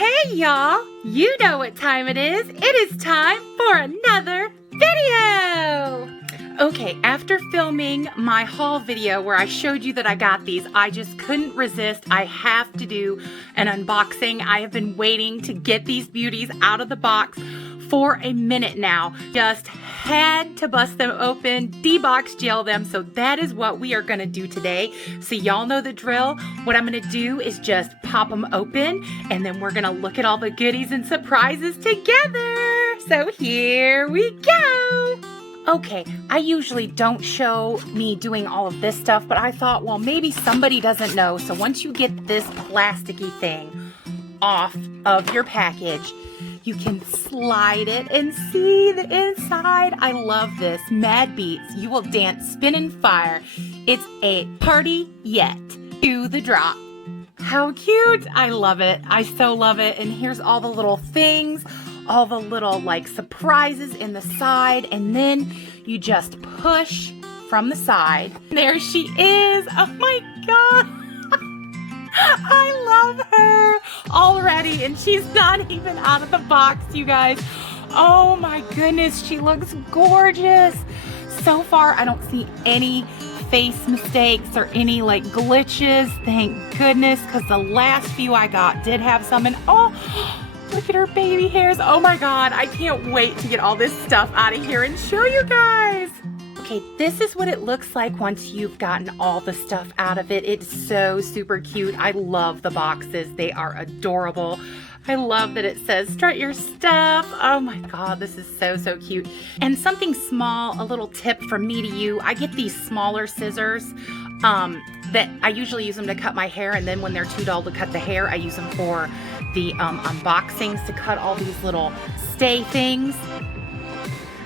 Hey y'all, you know what time it is. It is time for another video. Okay, after filming my haul video where I showed you that I got these, I just couldn't resist. I have to do an unboxing. I have been waiting to get these beauties out of the box for a minute now. Just had to bust them open, debox gel them, so that is what we are gonna do today. So y'all know the drill. What I'm gonna do is just pop them open, and then we're gonna look at all the goodies and surprises together. So here we go. Okay, I usually don't show me doing all of this stuff, but I thought, well, maybe somebody doesn't know. So once you get this plasticky thing off of your package, you can slide it and see the inside. I love this. Mad Beats. You will dance, spin, and fire. It's a party yet to the drop. How cute. I love it. I so love it. And here's all the little things, all the little like surprises in the side. And then you just push from the side. There she is. Oh my God. I love her already, and she's not even out of the box, you guys. Oh my goodness, she looks gorgeous. So far, I don't see any face mistakes or any like glitches. Thank goodness, because the last few I got did have some, and oh, look at her baby hairs. Oh my God, I can't wait to get all this stuff out of here and show you guys. Okay, this is what it looks like once you've gotten all the stuff out of it. It's so super cute. I love the boxes. They are adorable. I love that it says strut your stuff. Oh my God, this is so, so cute. And something small, a little tip from me to you. I get these smaller scissors that I usually use them to cut my hair, and then when they're too dull to cut the hair, I use them for the unboxings to cut all these little stay things,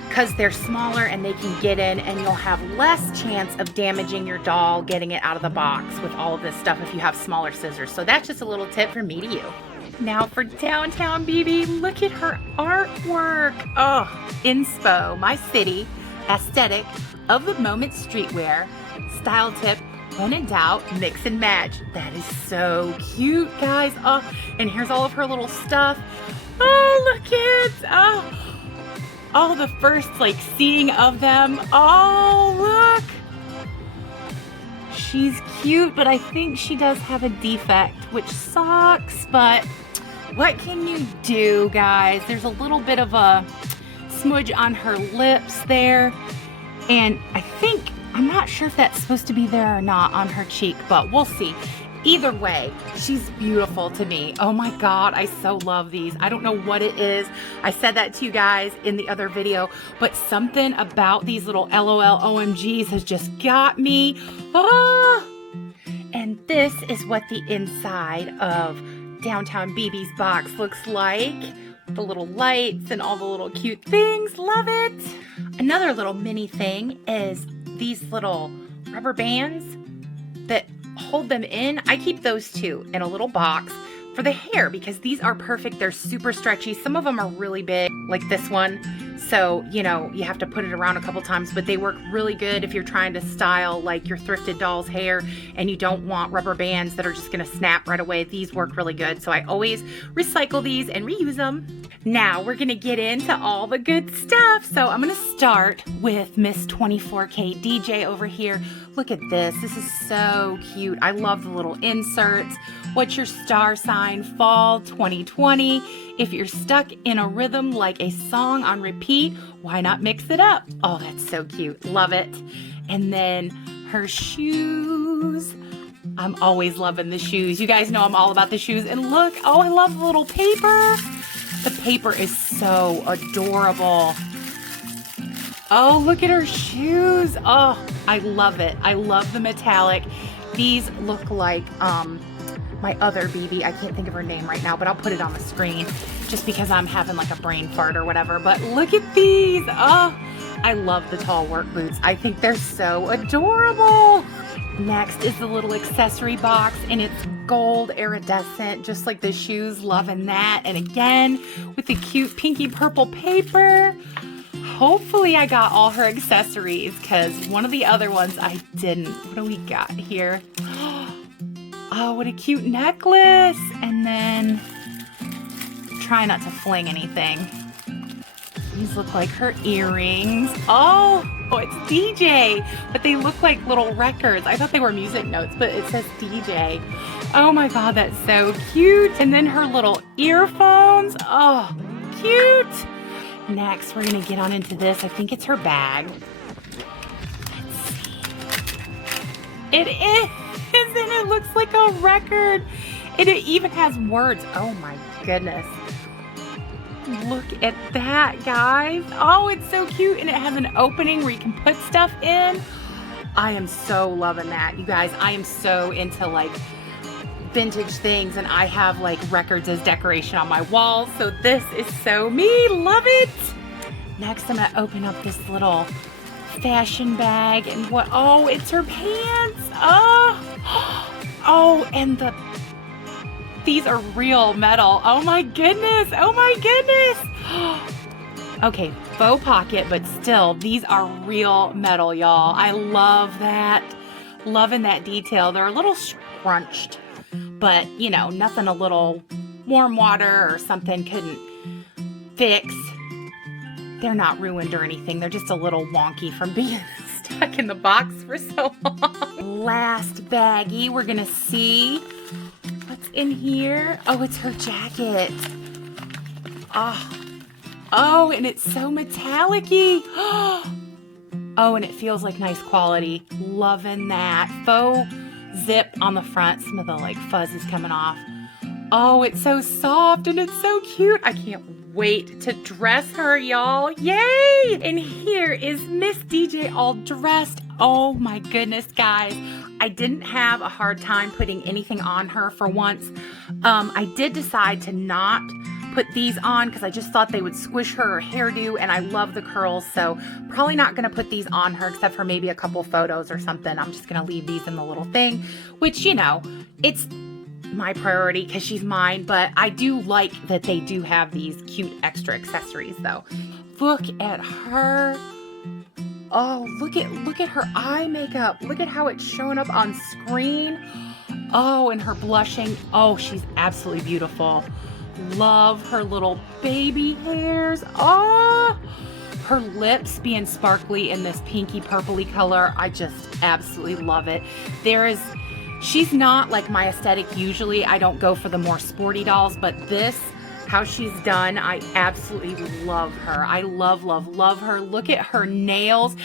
because they're smaller and they can get in, and you'll have less chance of damaging your doll getting it out of the box with all of this stuff if you have smaller scissors. So that's just a little tip from me to you. Now for Downtown Bibi, look at her artwork. Oh, inspo, my city, aesthetic of the moment streetwear, style tip, when in doubt, mix and match. That is so cute, guys. Oh, and here's all of her little stuff. Oh, look it. Oh, the first like seeing of them. Oh, look. She's cute, but I think she does have a defect, which sucks, but what can you do, guys? There's a little bit of a smudge on her lips there, and I'm not sure if that's supposed to be there or not on her cheek, but we'll see. Either way, she's beautiful to me. Oh my God, I so love these. I don't know what it is. I said that to you guys in the other video, but something about these little LOL OMGs has just got me. Ah! And this is what the inside of Downtown Bibi's box looks like. The little lights and all the little cute things. Love it. Another little mini thing is these little rubber bands that hold them in. I keep those too in a little box for the hair because these are perfect. They're super stretchy. Some of them are really big, like this one. So, you know, you have to put it around a couple times, but they work really good if you're trying to style like your thrifted doll's hair and you don't want rubber bands that are just gonna snap right away. These work really good. So I always recycle these and reuse them. Now we're gonna get into all the good stuff. So I'm gonna start with Miss 24K DJ over here. Look at this. This is so cute. I love the little inserts. What's your star sign? Fall 2020. If you're stuck in a rhythm like a song on repeat, why not mix it up? Oh, that's so cute. Love it. And then her shoes. I'm always loving the shoes. You guys know I'm all about the shoes. And look, oh, I love the little paper. The paper is so adorable. Oh, look at her shoes. Oh, I love it. I love the metallic. These look like my other Bibi. I can't think of her name right now, but I'll put it on the screen just because I'm having like a brain fart or whatever. But look at these. Oh, I love the tall work boots. I think they're so adorable. Next is the little accessory box, and it's gold iridescent, just like the shoes. Loving that. And again, with the cute pinky purple paper. Hopefully I got all her accessories because one of the other ones I didn't. What do we got here? Oh, what a cute necklace. And then try not to fling anything. These look like her earrings. Oh, it's DJ, but they look like little records. I thought they were music notes, but it says DJ. Oh my God, that's so cute. And then her little earphones. Oh, cute. Next, we're gonna get on into this. I think it's her bag. Let's see. It is, and it looks like a record. And it even has words. Oh my goodness. Look at that, guys. Oh, it's so cute. And it has an opening where you can put stuff in. I am so loving that, you guys. I am so into like vintage things, and I have like records as decoration on my walls. So this is so me. Love it. Next, I'm gonna open up this little fashion bag, and what? Oh, it's her pants. Oh, and these are real metal. Oh my goodness. Oh my goodness. Okay, faux pocket, but still, these are real metal, y'all. I love that. Loving that detail. They're a little scrunched, but you know, nothing a little warm water or something couldn't fix. They're not ruined or anything. They're just a little wonky from being stuck in the box for so long. Last baggie, we're gonna see what's in here. Oh, it's her jacket. Oh, and it's so metallic-y. Oh, and it feels like nice quality. Loving that. Faux zip on the front. Some of the like fuzz is coming off. Oh, it's so soft and it's so cute. I can't wait to dress her, y'all. Yay! And here is Miss DJ all dressed. Oh my goodness, guys. I didn't have a hard time putting anything on her for once. I did decide to not put these on because I just thought they would squish her hairdo, and I love the curls, so probably not going to put these on her except for maybe a couple photos or something. I'm just going to leave these in the little thing, which, you know, it's my priority because she's mine, but I do like that they do have these cute extra accessories though. Look at her. Oh, look at her eye makeup. Look at how it's showing up on screen. Oh, and her blushing. Oh, she's absolutely beautiful. Love her little baby hairs. Oh, her lips being sparkly in this pinky purpley color. I just absolutely love it. She's not like my aesthetic usually. I don't go for the more sporty dolls, but this, how she's done, I absolutely love her. I love her. Look at her nails.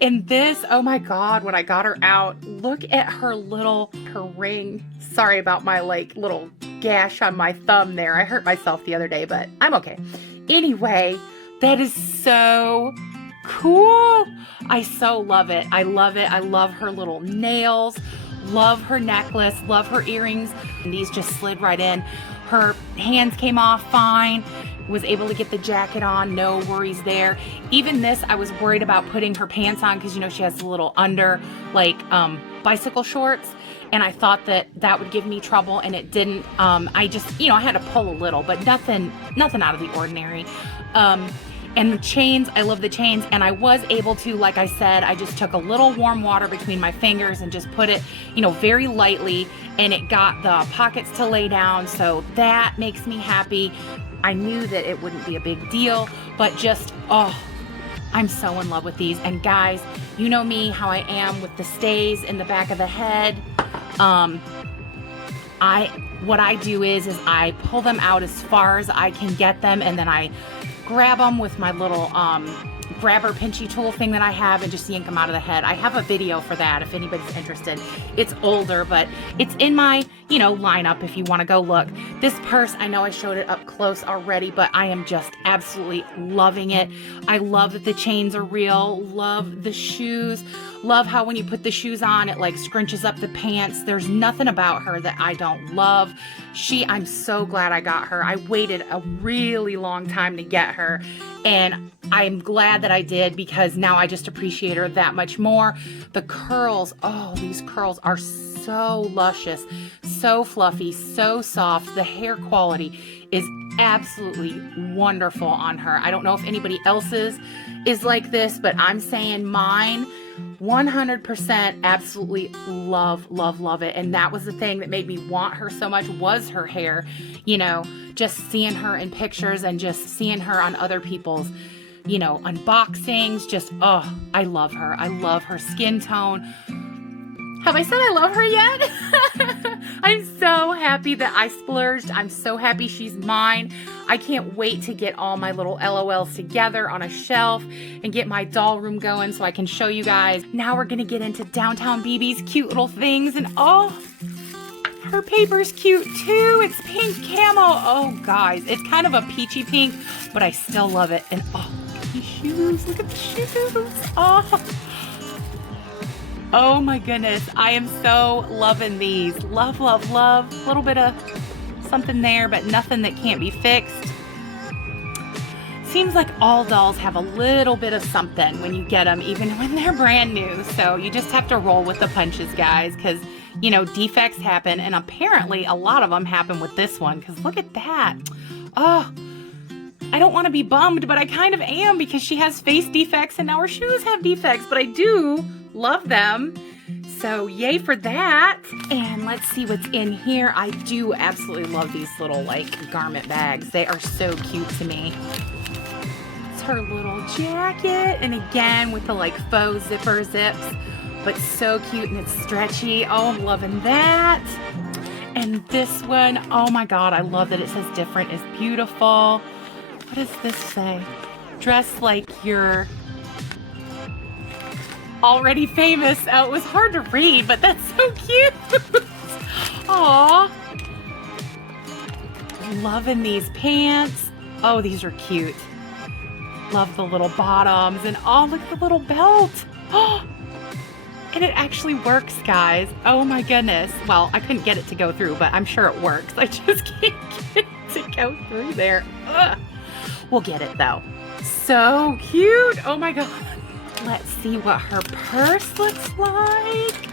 And this, oh my God, when I got her out, look at her ring. Sorry about my like little gash on my thumb there. I hurt myself the other day, but I'm okay. Anyway, that is so cool. I so love it. I love it. I love her little nails. Love her necklace. Love her earrings. And these just slid right in. Her hands came off fine. Was able to get the jacket on. No worries there. Even this, I was worried about putting her pants on because, you know, she has a little under, like, bicycle shorts. And I thought that would give me trouble, and it didn't. I just, you know, I had to pull a little, but nothing out of the ordinary. And the chains, I love the chains, and I was able to, like I said, I just took a little warm water between my fingers and just put it, you know, very lightly, and it got the pockets to lay down, so that makes me happy. I knew that it wouldn't be a big deal, but just, oh, I'm so in love with these. And guys, you know me, how I am with the stays in the back of the head. What I do is I pull them out as far as I can get them, and then I grab them with my little grabber pinchy tool thing that I have and just yank them out of the head. I have a video for that if anybody's interested. It's older, but it's in my, you know, lineup if you want to go look. This purse, I know I showed it up close already, but I am just absolutely loving it. I love that the chains are real. Love the shoes. Love how when you put the shoes on, it like scrunches up the pants. There's nothing about her that I don't love. I'm so glad I got her. I waited a really long time to get her, and I'm glad that I did because now I just appreciate her that much more. The curls, oh, these curls are so luscious, so fluffy, so soft. The hair quality is absolutely wonderful on her. I don't know if anybody else's is like this, but I'm saying mine 100% absolutely love, love, love it. And that was the thing that made me want her so much, was her hair. You know, just seeing her in pictures and just seeing her on other people's, you know, unboxings. Just, oh, I love her. I love her skin tone. Have I said I love her yet? I'm so happy that I splurged. I'm so happy she's mine. I can't wait to get all my little LOLs together on a shelf and get my doll room going so I can show you guys. Now we're gonna get into Downtown Bibi's cute little things, and oh, her paper's cute too. It's pink camo. Oh guys, it's kind of a peachy pink, but I still love it. And oh, look at these shoes. Look at the shoes. Oh my goodness, I am so loving these. Love, love, love. A little bit of something there, but nothing that can't be fixed. Seems like all dolls have a little bit of something when you get them, even when they're brand new. So you just have to roll with the punches, guys, because, you know, defects happen, and apparently a lot of them happen with this one, because look at that. Oh, I don't want to be bummed, but I kind of am, because she has face defects and now her shoes have defects, but I do love them. So yay for that. And let's see what's in here. I do absolutely love these little like garment bags. They are so cute to me. It's her little jacket, and again with the like faux zipper zips, but so cute, and it's stretchy. Oh, I'm loving that. And this one, oh my God, I love that it says different is beautiful. What does this say? Dress like you're already famous. Oh, it was hard to read, but that's so cute. Aw. Loving these pants. Oh, these are cute. Love the little bottoms, and oh, look at the little belt. Oh, and it actually works, guys. Oh my goodness. Well, I couldn't get it to go through, but I'm sure it works. I just can't get it to go through there. Ugh. We'll get it though. So cute. Oh my God. Let's see what her purse looks like.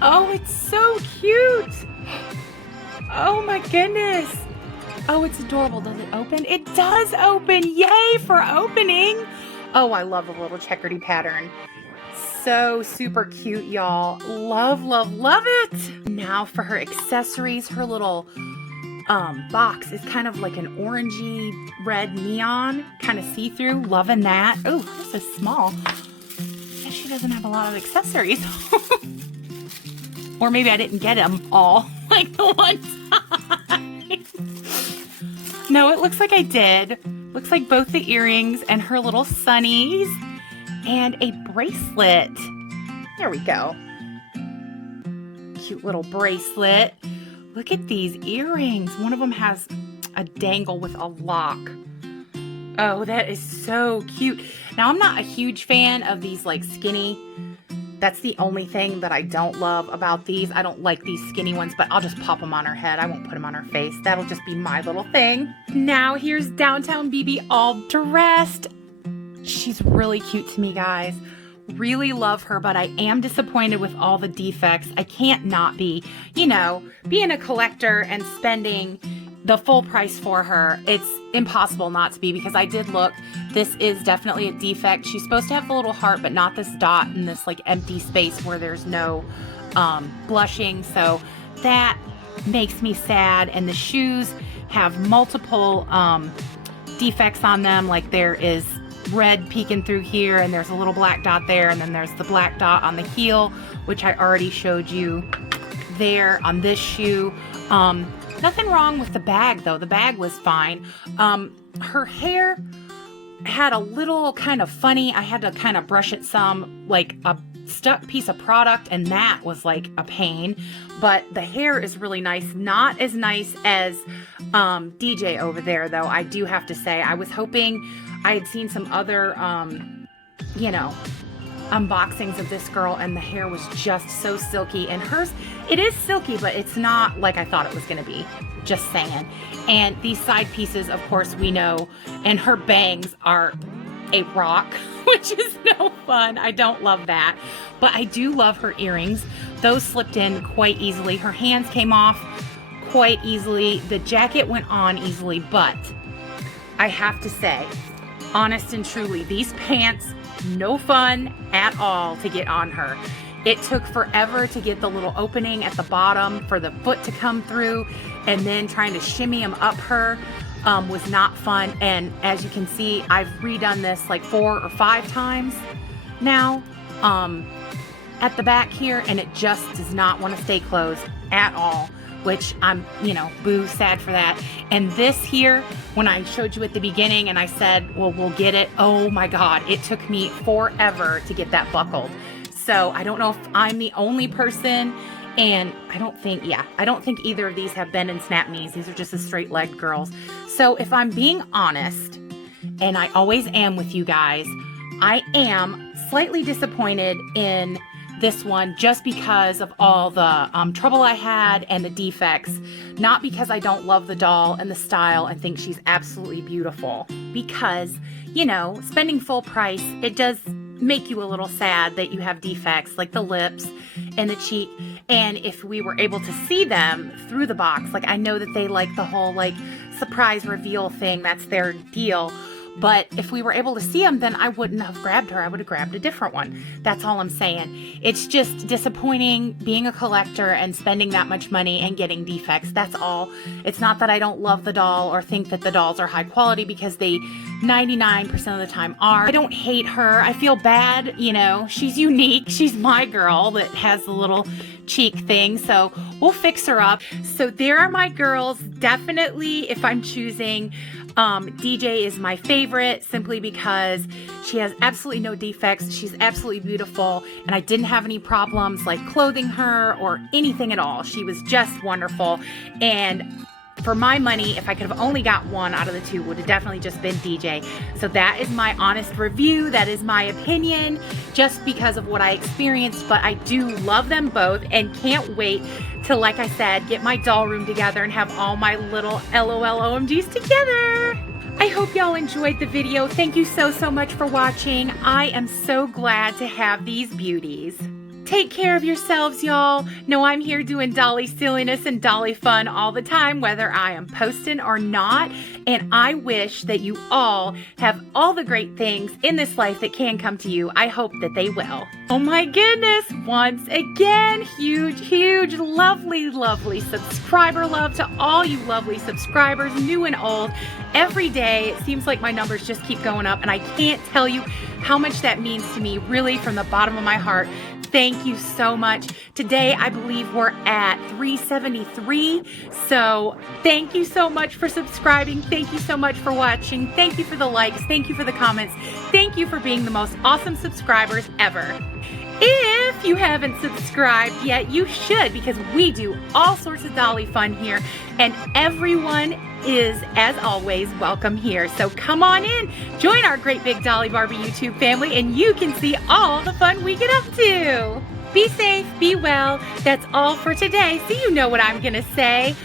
Oh, it's so cute. Oh my goodness. Oh, it's adorable. Does it open? It does open. Yay for opening. Oh, I love the little checkery pattern. So super cute, y'all. Love, love, love it. Now for her accessories, her little box is kind of like an orangey red neon, kind of see-through. Loving that. Oh, this is small. And she doesn't have a lot of accessories. Or maybe I didn't get them all like the one time. No, it looks like I did. Looks like both the earrings and her little sunnies and a bracelet. There we go. Cute little bracelet. Look at these earrings. One of them has a dangle with a lock. Oh, that is so cute. Now, I'm not a huge fan of these like skinny. That's the only thing that I don't love about these. I don't like these skinny ones, but I'll just pop them on her head. I won't put them on her face. That'll just be my little thing. Now, here's Downtown Bibi all dressed. She's really cute to me, guys. Really love her, but I am disappointed with all the defects. I can't not be. You know, being a collector and spending the full price for her, it's impossible not to be, because I did look. This is definitely a defect. She's supposed to have the little heart, but not this dot in this like empty space where there's no blushing. So that makes me sad. And the shoes have multiple defects on them. Like there is red peeking through here, and there's a little black dot there, and then there's the black dot on the heel, which I already showed you there on this shoe. Nothing wrong with the bag though. The bag was fine. Her hair had a little kind of funny. I had to kind of brush it some, like a stuck piece of product, and that was like a pain. But the hair is really nice. Not as nice as DJ over there though, I do have to say. I was hoping, I had seen some other you know, unboxings of this girl, and the hair was just so silky, and hers, it is silky, but it's not like I thought it was going to be, just saying. And these side pieces, of course, we know, and her bangs are a rock, which is no fun. I don't love that, but I do love her earrings. Those slipped in quite easily. Her hands came off quite easily. The jacket went on easily, but I have to say, honest and truly, these pants, no fun at all to get on her. It took forever to get the little opening at the bottom for the foot to come through, and then trying to shimmy them up her was not fun. And as you can see, I've redone this like 4 or 5 times now at the back here, and it just does not want to stay closed at all, which I'm, you know, boo sad for that. And this here, when I showed you at the beginning and I said, well, we'll get it, oh my God, it took me forever to get that buckled. So I don't know if I'm the only person, and I don't think either of these have bend and snap knees. These are just the straight legged girls. So if I'm being honest, and I always am with you guys, I am slightly disappointed in this one just because of all the trouble I had and the defects. Not because I don't love the doll and the style and think she's absolutely beautiful. Because, you know, spending full price, it does make you a little sad that you have defects like the lips and the cheek. And if we were able to see them through the box, like I know that they like the whole like surprise reveal thing, that's their deal. But if we were able to see them, then I wouldn't have grabbed her. I would have grabbed a different one. That's all I'm saying. It's just disappointing being a collector and spending that much money and getting defects. That's all. It's not that I don't love the doll or think that the dolls are high quality, because they 99% of the time are. I don't hate her. I feel bad, you know. She's unique. She's my girl that has the little cheek thing. So we'll fix her up. So there are my girls. Definitely, if I'm choosing, DJ is my favorite simply because she has absolutely no defects. She's absolutely beautiful, and I didn't have any problems like clothing her or anything at all. She was just wonderful. And for my money, if I could have only got one out of the two, would have definitely just been DJ. So that is my honest review. That is my opinion, just because of what I experienced. But I do love them both and can't wait to, like I said, get my doll room together and have all my little LOL OMGs together. I hope y'all enjoyed the video. Thank you so much for watching. I am so glad to have these beauties. Take care of yourselves, y'all. Know I'm here doing dolly silliness and dolly fun all the time, whether I am posting or not. And I wish that you all have all the great things in this life that can come to you. I hope that they will. Oh my goodness. Once again, huge, lovely subscriber love to all you lovely subscribers, new and old. Every day, it seems like my numbers just keep going up, and I can't tell you how much that means to me, really, from the bottom of my heart. Thank you so much. Today, I believe we're at 373. So thank you so much for subscribing. Thank you so much for watching. Thank you for the likes. Thank you for the comments. Thank you for being the most awesome subscribers ever. If you haven't subscribed yet, you should, because we do all sorts of dolly fun here, and everyone is, as always, welcome here. So come on in, join our great big Dolly Barbie YouTube family, and you can see all the fun we get up to. Be safe, be well. That's all for today. So you know what I'm gonna say.